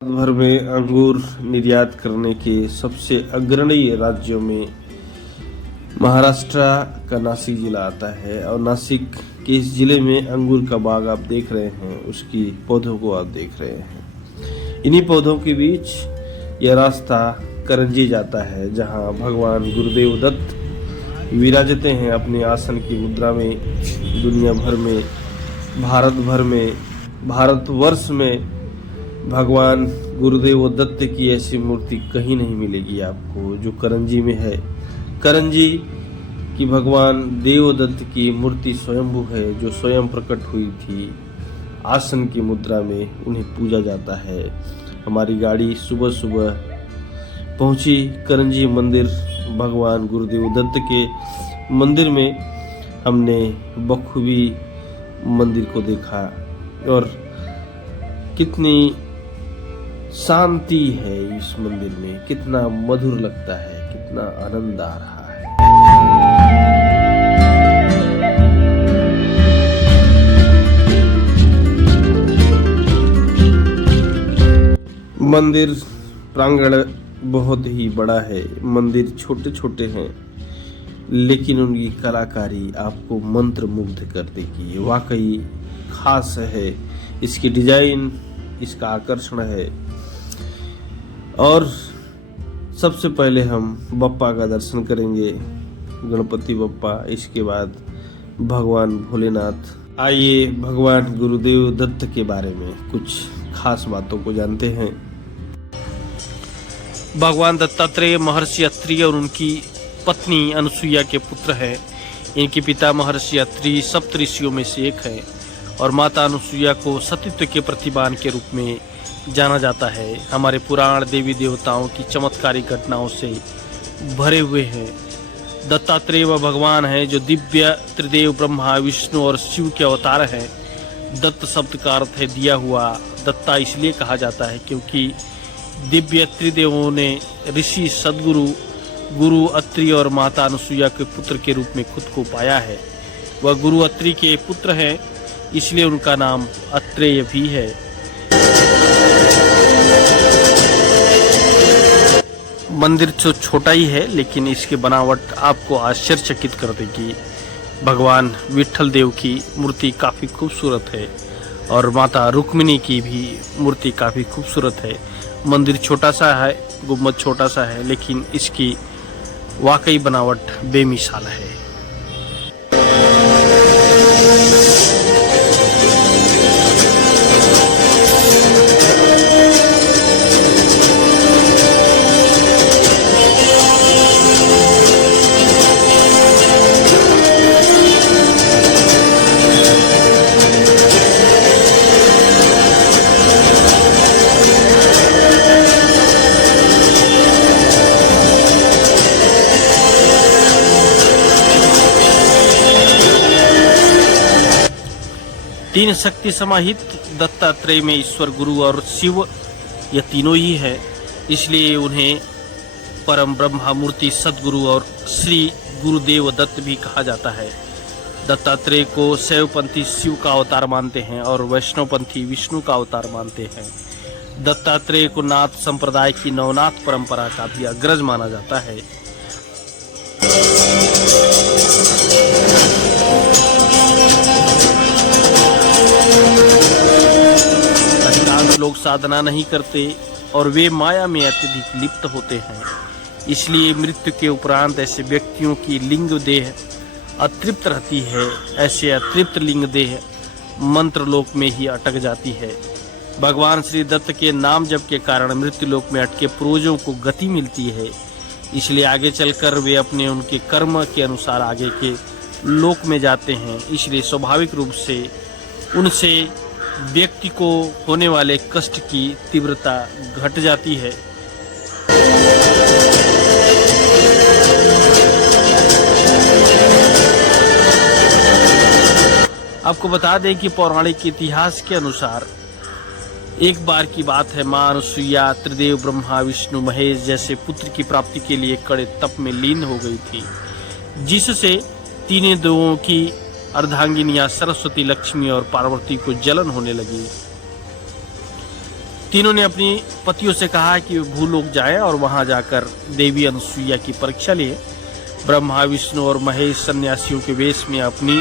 भारत भर में अंगूर निर्यात करने के सबसे अग्रणी राज्यों में महाराष्ट्र का नासिक जिला आता है और नासिक के इस जिले में अंगूर का बाग आप देख रहे हैं, उसकी पौधों को आप देख रहे हैं। इन्हीं पौधों के बीच यह रास्ता करंजी जाता है, जहां भगवान गुरुदेव दत्त विराजते हैं अपने आसन की मुद्रा में। दुनिया भर में, भारतवर्ष में भगवान गुरुदेव दत्त की ऐसी मूर्ति कहीं नहीं मिलेगी आपको जो करंजी में है। करंजी की भगवान देवदत्त की मूर्ति स्वयंभू है, जो स्वयं प्रकट हुई थी आसन की मुद्रा में। उन्हें पूजा जाता है। हमारी गाड़ी सुबह सुबह पहुंची करंजी मंदिर। भगवान गुरुदेव दत्त के मंदिर में हमने बखूबी मंदिर को देखा और कितनी शांति है इस मंदिर में, कितना मधुर लगता है, कितना आनंद आ रहा है। मंदिर प्रांगण बहुत ही बड़ा है। मंदिर छोटे छोटे हैं, लेकिन उनकी कलाकारी आपको मंत्र मुग्ध कर देगी। वाकई खास है इसकी डिजाइन, इसका आकर्षण है। और सबसे पहले हम बप्पा का दर्शन करेंगे, गणपति बप्पा, इसके बाद भगवान भोलेनाथ। आइए भगवान गुरुदेव दत्त के बारे में कुछ खास बातों को जानते हैं। भगवान दत्तात्रेय महर्षि अत्रि और उनकी पत्नी अनुसुईया के पुत्र हैं। इनके पिता महर्षि अत्रि सप्त ऋषियों में से एक है और माता अनुसुईया को सतीत्व के प्रतिमान के रूप में जाना जाता है। हमारे पुराण देवी देवताओं की चमत्कारिक घटनाओं से भरे हुए हैं। दत्तात्रेय वह भगवान है जो दिव्य त्रिदेव ब्रह्मा, विष्णु और शिव के अवतार हैं। दत्त शब्द का अर्थ है दिया हुआ। दत्ता इसलिए कहा जाता है क्योंकि दिव्य त्रिदेवों ने ऋषि सदगुरु गुरु अत्रि और माता अनुसुईया के पुत्र के रूप में खुद को पाया है। वह गुरु अत्रि के पुत्र हैं, इसलिए उनका नाम अत्रेय भी है। मंदिर तो छोटा ही है, लेकिन इसकी बनावट आपको आश्चर्यचकित कर देगी। भगवान विठल देव की मूर्ति काफ़ी खूबसूरत है और माता रुक्मिणी की भी मूर्ति काफ़ी खूबसूरत है। मंदिर छोटा सा है, गुम्बद छोटा सा है, लेकिन इसकी वाकई बनावट बेमिसाल है। तीन शक्ति समाहित दत्तात्रेय में ईश्वर, गुरु और शिव यह तीनों ही है, इसलिए उन्हें परम ब्रह्मा मूर्ति, सदगुरु और श्री गुरुदेव दत्त भी कहा जाता है। दत्तात्रेय को शैवपंथी शिव का अवतार मानते हैं और वैष्णवपंथी विष्णु का अवतार मानते हैं। दत्तात्रेय को नाथ संप्रदाय की नवनाथ परंपरा का भी अग्रज माना जाता है। लोग साधना नहीं करते और वे माया में अत्यधिक लिप्त होते हैं, इसलिए मृत्यु के उपरांत ऐसे व्यक्तियों की लिंग देह अतृप्त रहती है। ऐसे अतृप्त लिंग देह मंत्र लोक में ही अटक जाती है। भगवान श्री दत्त के नाम जप के कारण मृत्यु लोक में अटके पूर्वजों को गति मिलती है, इसलिए आगे चलकर वे अपने उनके कर्म के अनुसार आगे के लोक में जाते हैं। इसलिए स्वाभाविक रूप से उनसे व्यक्ति को होने वाले कष्ट की तीव्रता घट जाती है। आपको बता दें कि पौराणिक इतिहास के अनुसार एक बार की बात है, मां अनुसुईया त्रिदेव ब्रह्मा, विष्णु, महेश जैसे पुत्र की प्राप्ति के लिए कड़े तप में लीन हो गई थी, जिससे तीनों देवों की अर्धांगिनियां सरस्वती, लक्ष्मी और पार्वती को जलन होने लगी। तीनों ने अपनी पतियों से कहा कि वे भूलोक जाएं और वहां जाकर देवी अनुसुईया की परीक्षा ले। ब्रह्मा, विष्णु और महेश सन्यासियों के वेश में अपनी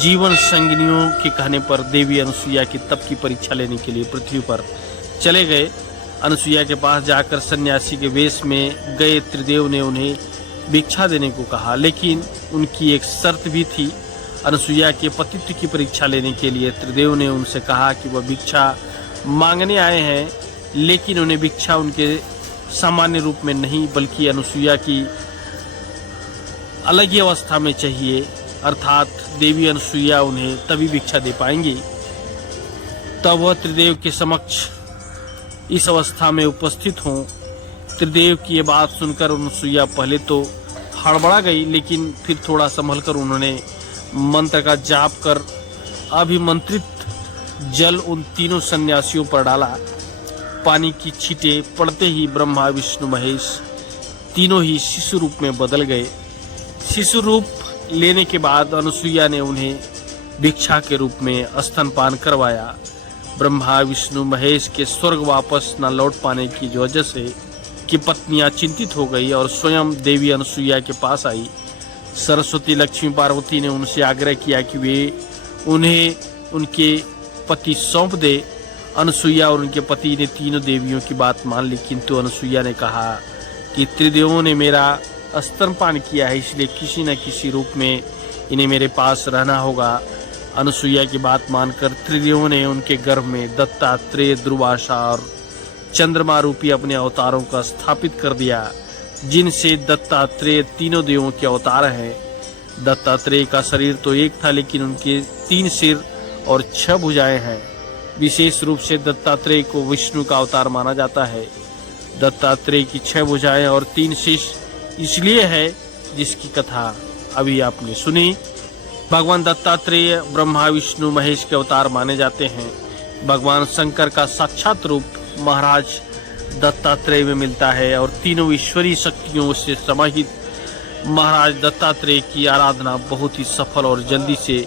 जीवन संगिनियों के कहने पर देवी अनुसुईया की तप की परीक्षा लेने के लिए पृथ्वी पर चले गए। अनुसुईया के पास जाकर सन्यासी के वेश में गए त्रिदेव ने उन्हें भिक्षा देने को कहा, लेकिन उनकी एक शर्त भी थी। अनुसुईया के पतित्व की परीक्षा लेने के लिए त्रिदेव ने उनसे कहा कि वह भिक्षा मांगने आए हैं, लेकिन उन्हें भिक्षा उनके सामान्य रूप में नहीं बल्कि अनुसुईया की अलग ही अवस्था में चाहिए, अर्थात देवी अनुसुईया उन्हें तभी भिक्षा दे पाएंगी। तब वह त्रिदेव के समक्ष इस अवस्था में उपस्थित हों। त्रिदेव की ये बात सुनकर अनुसुईया पहले तो हड़बड़ा गई, लेकिन फिर थोड़ा संभल कर उन्होंने मंत्र का जाप कर अभिमंत्रित जल उन तीनों सन्यासियों पर डाला। पानी की छींटें पड़ते ही ब्रह्मा, विष्णु, महेश तीनों ही शिशु रूप में बदल गए। शिशु रूप लेने के बाद अनुसुईया ने उन्हें भिक्षा के रूप में स्तनपान करवाया। ब्रह्मा, विष्णु, महेश के स्वर्ग वापस न लौट पाने की वजह से कि पत्नियां चिंतित हो गई और स्वयं देवी अनुसुईया के पास आई। सरस्वती, लक्ष्मी, पार्वती ने उनसे आग्रह किया कि वे उन्हें उनके पति सौंप दे। अनुसुईया और उनके पति ने तीनों देवियों की बात मान ली, किंतु अनुसुईया ने कहा कि त्रिदेवों ने मेरा स्तनपान किया है, इसलिए किसी न किसी रूप में इन्हें मेरे पास रहना होगा। अनुसुईया की बात मानकर त्रिदेवों ने उनके गर्भ में दत्तात्रेय, दुर्वासा और चंद्रमा रूपी अपने अवतारों का स्थापित कर दिया, जिनसे दत्तात्रेय तीनों देवों के अवतार हैं। दत्तात्रेय का शरीर तो एक था, लेकिन उनके 3 सिर और 6 भुजाएं हैं। विशेष रूप से दत्तात्रेय को विष्णु का अवतार माना जाता है। दत्तात्रेय की 6 भुजाएं और 3 शीश इसलिए है जिसकी कथा अभी आपने सुनी। भगवान दत्तात्रेय ब्रह्मा, विष्णु, महेश के अवतार माने जाते हैं। भगवान शंकर का साक्षात रूप महाराज दत्तात्रेय में मिलता है और तीनों ईश्वरीय शक्तियों से समाहित महाराज दत्तात्रेय की आराधना बहुत ही सफल और जल्दी से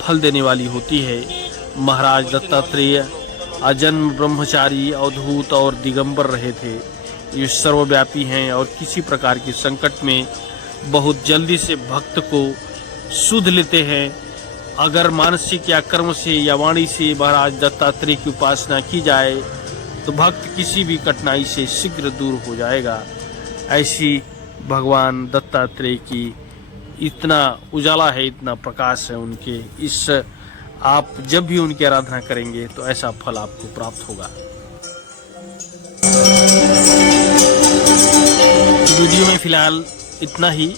फल देने वाली होती है। महाराज दत्तात्रेय अजन्म ब्रह्मचारी, अवधूत और दिगंबर रहे थे। ये सर्वव्यापी हैं और किसी प्रकार के संकट में बहुत जल्दी से भक्त को सुध लेते हैं। अगर मानसिक या कर्म से या वाणी से महाराज दत्तात्रेय की उपासना की जाए तो भक्त किसी भी कठिनाई से शीघ्र दूर हो जाएगा। ऐसी भगवान दत्तात्रेय की इतना उजाला है, इतना प्रकाश है उनके, इस आप जब भी उनकी आराधना करेंगे तो ऐसा फल आपको प्राप्त होगा। वीडियो में फिलहाल इतना ही।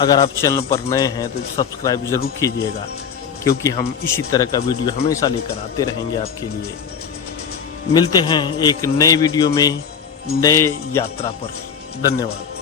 अगर आप चैनल पर नए हैं तो सब्सक्राइब जरूर कीजिएगा, क्योंकि हम इसी तरह का वीडियो हमेशा लेकर आते रहेंगे आपके लिए। मिलते हैं एक नए वीडियो में, नए यात्रा पर। धन्यवाद।